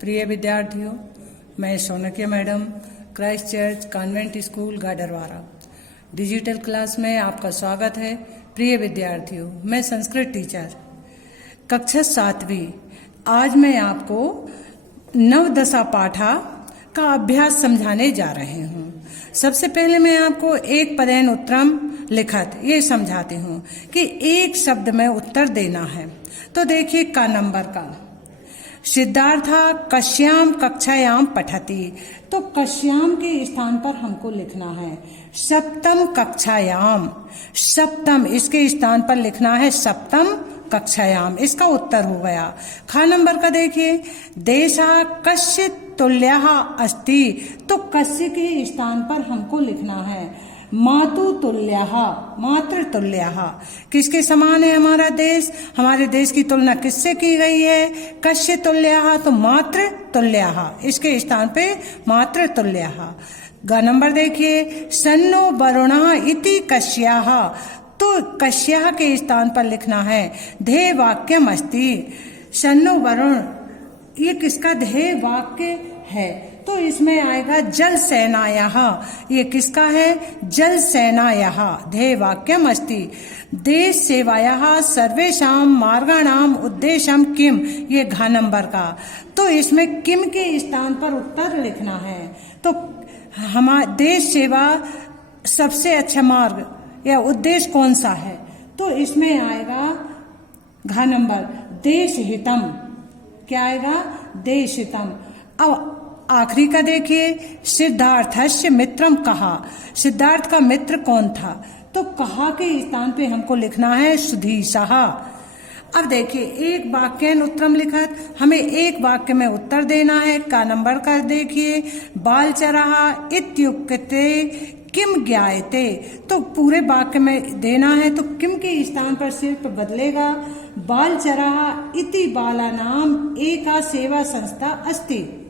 प्रिय विद्यार्थियों, मैं Sonkiya madam Christ church convent school Gadarwara digital class में आपका स्वागत है। प्रिय विद्यार्थियों, मैं संस्कृत टीचर कक्षा 7वीं। आज मैं आपको नवदशा पाठा का अभ्यास समझाने जा रहे हूँ। सबसे पहले मैं आपको एक पदेन उत्तरम लिखत ये समझाती हूँ कि एक शब्द में उत्तर देना है। तो देखिए का नंबर का सिद्धार्था कश्याम कक्षायाम पठति। तो कश्याम के स्थान पर हमको लिखना है सप्तम कक्षायाम। सप्तम इसके स्थान पर लिखना है सप्तम कक्षायाम। इसका उत्तर हो गया। खा नंबर का देखिए देशा कस्य तुल्यः अस्ति। तो कस्य के स्थान पर हमको लिखना है मातु तुल्यः, मातृतुल्यः। किसके समान है हमारा देश? हमारे देश की तुलना किससे की गई है? कस्य तुल्यः, तो मातृतुल्यः। इसके स्थान पे मातृतुल्यः। ग नंबर देखिए सन्नो वरुणः इति कस्याः। तो कस्याः के स्थान पर लिखना है ध्येय वाक्यम अस्ति। सन्नो वरुण ये किसका ध्येय वाक्य है? तो इसमें आएगा जल सेनायाः। ये किसका है? जल सेनायाः ध्येय वाक्यम अस्ति। देश सेवायाः सर्वेषां मार्गाणाम उद्देश्यम किम। ये घ नंबर का। तो इसमें किम के स्थान पर उत्तर लिखना है। तो हमारा देश सेवा सबसे अच्छा मार्ग या उद्देश्य कौन सा है? तो इसमें आएगा घ नंबर देश हितम। क्या आएगा? देश हितम। अब आखिरी का देखिए सिद्धार्थस्य मित्रम कहा। सिद्धार्थ का मित्र कौन था? तो कहा के स्थान पे हमको लिखना है सुधीशः। अब देखिए एक वाक्य उत्तरम लिखत, हमें एक वाक्य में उत्तर देना है। का नंबर का देखिए बालचरः इत्युक्ते किम ज्ञायते। तो पूरे वाक्य में देना है तो किम के स्थान पर सिर्फ बदलेगा बालचरः इति बालानाम एका सेवा संस्था अस्ति।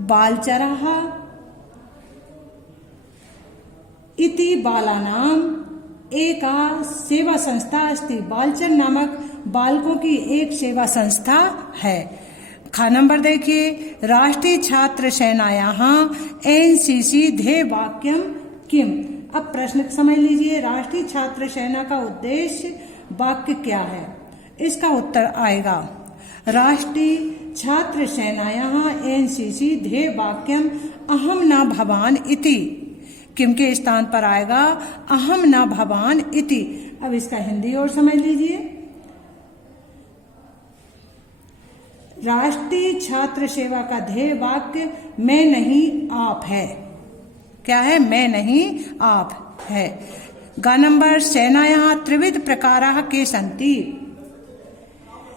बालचरः इति बालानाम एका सेवा संस्था अस्ति। बालचर नामक बालकों की एक सेवा संस्था है। खा नंबर देखिए राष्ट्रीय छात्र सेनायाः एनसीसी ध्येय वाक्यम किम। अब प्रश्न समझ लीजिए राष्ट्रीय छात्र सेना का उद्देश्य वाक्य क्या है? इसका उत्तर आएगा राष्ट्रीय छात्र सेनायाः एनसीसी ध्येय वाक्यम अहम न भवान इति। किम के स्थान पर आएगा अहम न भवान इति। अब इसका हिंदी और समझ लीजिए राष्ट्रीय छात्र सेवा का ध्येय वाक्य मैं नहीं आप है। क्या है? मैं नहीं आप है। ग नंबर सेनायाः त्रिविध प्रकाराः के सन्ति।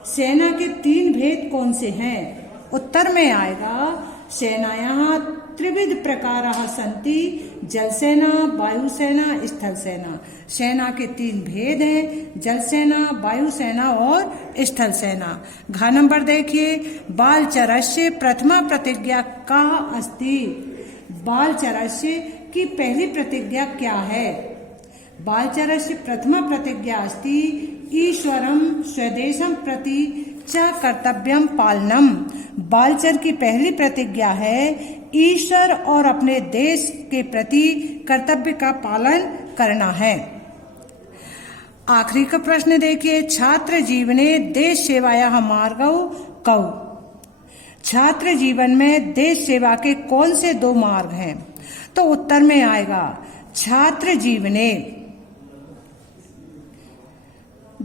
सेना के 3 भेद कौन से हैं? उत्तर में आएगा सेनायाः त्रिविध प्रकाराः सन्ति जल सेना, वायु सेना, स्थल सेना। सेना के 3 भेद हैं जल सेना, वायु सेना और स्थल सेना। घ नंबर देखिए बालचरस्य प्रथमा प्रतिज्ञा का अस्ति। बालचरस्य की पहली प्रतिज्ञा क्या है? बालचरस्य प्रथमा प्रतिज्ञा अस्ति ईश्वरम स्वदेशम प्रति च कर्तव्यम पालनम। बालचर की पहली प्रतिज्ञा है ईश्वर और अपने देश के प्रति कर्तव्य का पालन करना है। आखिरी का प्रश्न देखिए छात्र जीवने देश सेवायाः मार्गौ कौ। छात्र जीवन में देश सेवा के कौन से 2 मार्ग हैं? तो उत्तर में आएगा छात्र जीवने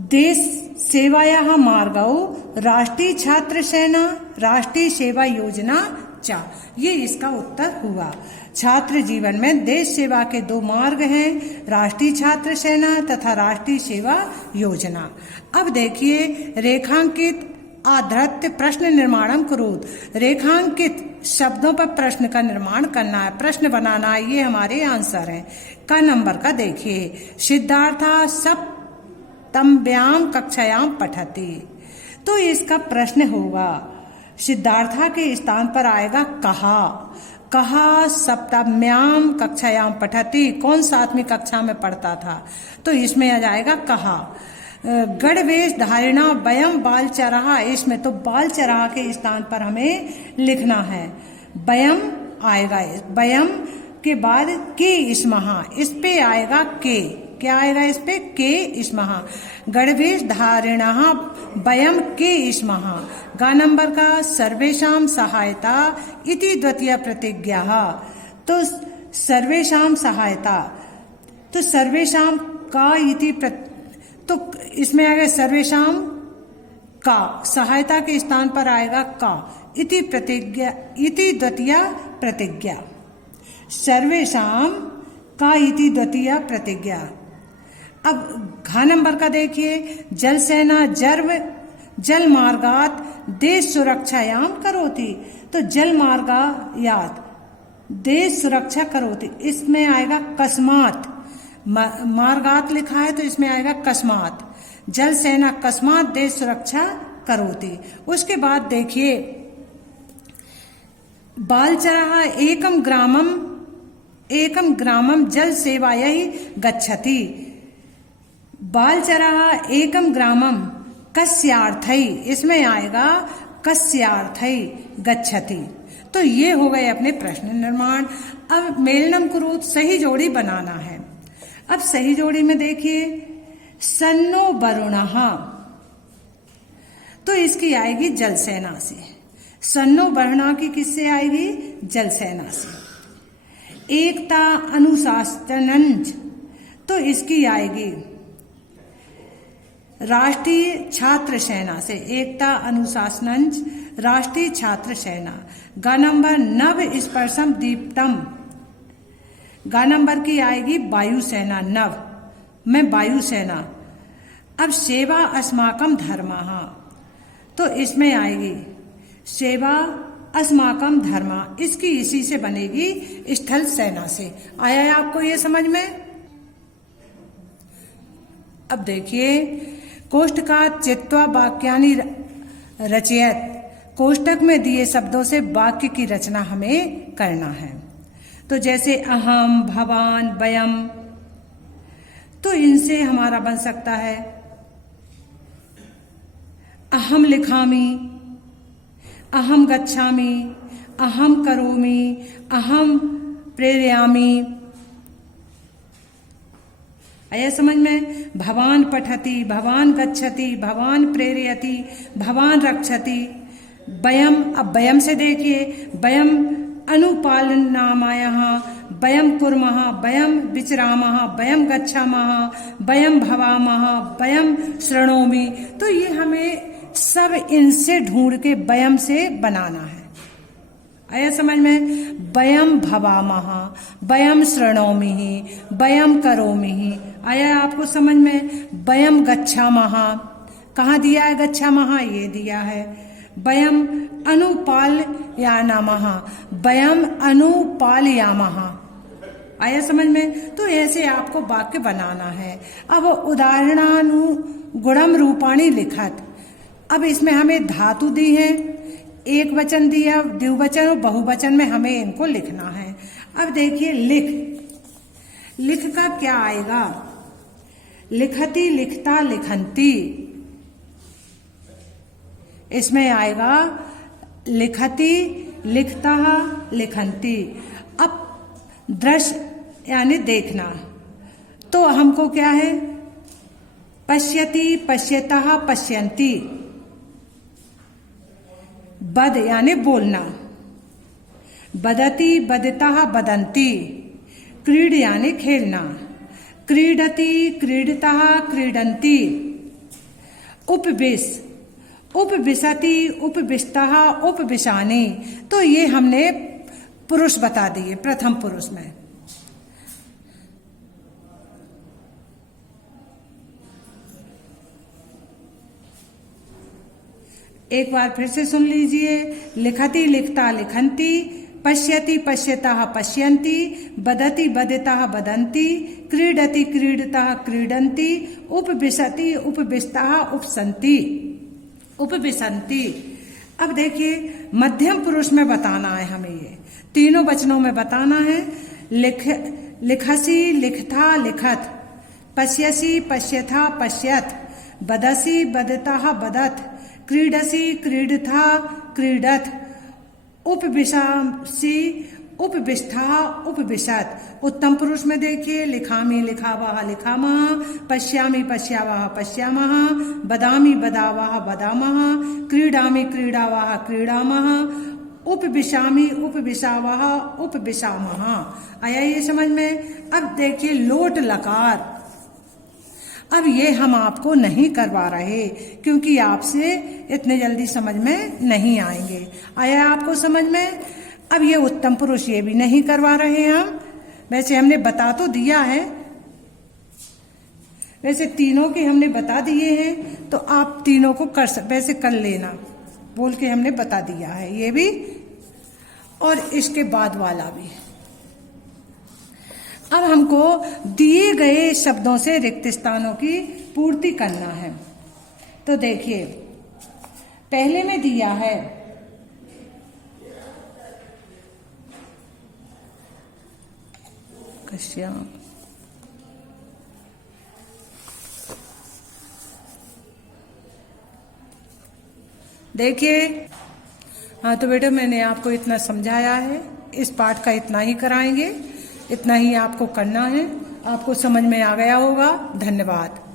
देश सेवायाः मार्गौ राष्ट्रीय छात्र सेना राष्ट्रीय सेवा योजना चा। ये इसका उत्तर हुआ। छात्र जीवन में देश सेवा के 2 मार्ग हैं राष्ट्रीय छात्र सेना तथा राष्ट्रीय सेवा योजना। अब देखिए रेखांकित आधृत्य प्रश्न निर्माणम कुरुत। रेखांकित शब्दों पर प्रश्न का निर्माण करना है, प्रश्न बनाना है। ये हमारे आंसर हैं। का नंबर का देखिए सिद्धार्था सप्तम्याम कक्षायाम पठति। तो इसका प्रश्न होगा सिद्धार्था के स्थान पर आएगा कहा। कहा सप्तम्याम कक्षायाम पठति। कौन 7वीं कक्षा में पढ़ता था? तो इसमें आ जाएगा कहा। गढ़वेश धारिणा वयम बाल चराहा, इसमें तो बाल चराहा के स्थान पर हमें लिखना है। वयम आएगा, वयम के बाद के इसमहा, इस पे आएगा के, क्या आएगा इस पे, के इसमहा। गढ़वेश धारिणः वयम के इसमहा। गा नंबर का सर्वेषां सहायता इति द्वितीय प्रतिज्ञा। तो सर्वेषां सहायता, तो सर्वेषां का इति तो इसमें आएगा सर्वेषां का, सहायता के स्थान पर आएगा का, इति प्रतिज्ञा, इति द्वितीय प्रतिज्ञा। सर्वेषां का इति द्वितीय प्रतिज्ञा। अब घ नंबर का देखिए, जल सेना जर्व जल मार्गात देश सुरक्षायाम करोति। तो जल मार्गायात देश सुरक्षा करोति, इसमें आएगा कस्मात। मार्गात लिखा है तो इसमें आएगा कस्मात। जल सेना कस्मात देश सुरक्षा करोति। उसके बाद देखिए, बालचराः एकम ग्रामम जल सेवायै गच्छति। बालचराः एकम ग्रामम कस्यार्थै, इसमें आएगा कस्यार्थै गच्छति। तो ये हो गए अपने प्रश्न निर्माण। अब मेलनम कुरुत सही जोड़ी बनाना है। अब सही जोड़ी में देखिए, सन्नो वरुणः, तो इसकी आएगी जल सेना से। सन्नो वरुणा की किससे आएगी, जल सेना से। एकता अनुशासनंच, तो इसकी आएगी राष्ट्रीय छात्र सेना से। एकता अनुशासनंच राष्ट्रीय छात्र सेना। गा नंबर नव स्पर्शम दीप्तम, गा नंबर की आएगी वायुसेना, नव में वायुसेना। अब सेवा अस्माकम धर्मः, तो इसमें आएगी सेवा अस्माकम धर्मा, इसकी इसी से बनेगी स्थल सेना से। आया है आपको ये समझ में। अब देखिए, कोष्ठ का चित्वा वाक्यानि रचयत, कोष्टक में दिए शब्दों से वाक्य की रचना हमें करना है। तो जैसे अहम, भवान, वयम, तो इनसे हमारा बन सकता है अहम लिखामि, अहम गच्छामि, अहम करोमि, अहम प्रेरयामि। आया समझ में। भवान पठति, भवान गच्छति, भवान प्रेरयति, भवान रक्षति। वयम, अब वयम से देखिए, वयम अनुपालनामयः, वयम कुर्मः, वयम विचरामः, वयम गच्छामः, वयम भवामः, वयम शृणोमि। तो ये हमें सब इनसे ढूंढ के वयम से बनाना है। आया समझ में। वयम भवामः, वयम शृणोमि, वयम करोमि। आया आपको समझ में। वयम गच्छामः, कहाँ दिया है गच्छामः, ये दिया है। वयम अनुपालयामः, वयम अनुपालयामः। आया समझ में। तो ऐसे आपको वाक्य बनाना है। अब उदाहरणानुगुणम रूपाणी लिखत, अब इसमें हमें धातु दी है, एक वचन दिया, द्विवचन और बहुवचन में हमें इनको लिखना है। अब देखिए, लिख का क्या आएगा, लिखती, लिखता, लिखंती। इसमें आएगा लिखती, लिखता, लिखंती। अब दृश्य यानी देखना, तो हमको क्या है, पश्यति, पश्यतः, पश्यन्ति। बद यानी बोलना, बदति, बदतः, बदंती। क्रीड यानी खेलना, क्रीडति, क्रीडतः, क्रीडन्ति। उपविश, उपविशति, उपविष्टः, उपविशानि। तो ये हमने पुरुष बता दिए प्रथम पुरुष में। एक बार फिर से सुन लीजिए। लिखति, लिखता, लिखंती। पश्यति, पश्यतः, पश्यन्ति। बदति, बदतः, बदन्ति। क्रीडति, क्रीडतः, क्रीडन्ति। उपविशति, उपविष्टः, उपसन्ति, उपविशन्ति। अब देखिए, मध्यम पुरुष में बताना है हमें, ये तीनों वचनों में बताना है। लिखसी, लिखथा, लिखत। पश्यसि, पश्यथा, पश्यत। बदसी बदतः बदत, क्रीडसी क्रीडथा क्रीडथ, उपविशासी उपविष्ठा उपविशत। उत्तम पुरुष में देखिए लिखामी लिखावह लिखामः, पश्यामी पश्यावह पश्यामः, बदामी बदावह बदामः, क्रीडामी क्रीडावह क्रीडामः, उपविशामी उपविशावह उपविशामः। आया ये समझ में? अब देखिए लोट लकार, अब ये हम आपको नहीं करवा रहे क्योंकि आपसे इतने जल्दी समझ में नहीं आएंगे। आया आपको समझ में? अब ये उत्तम पुरुष ये भी नहीं करवा रहे हैं हम, वैसे हमने बता तो दिया है, वैसे तीनों के हमने बता दिए हैं, तो आप तीनों को वैसे कर लेना बोल के हमने बता दिया है, ये भी और इसके बाद वाला भी। अब हमको दिए गए शब्दों से रिक्त स्थानों की पूर्ति करना है। तो देखिए पहले में दिया है कश्यप, देखिए हाँ तो बेटा मैंने आपको इतना समझाया है, इस पाठ का इतना ही कराएंगे, इतना ही आपको करना है। आपको समझ में आ गया होगा। धन्यवाद।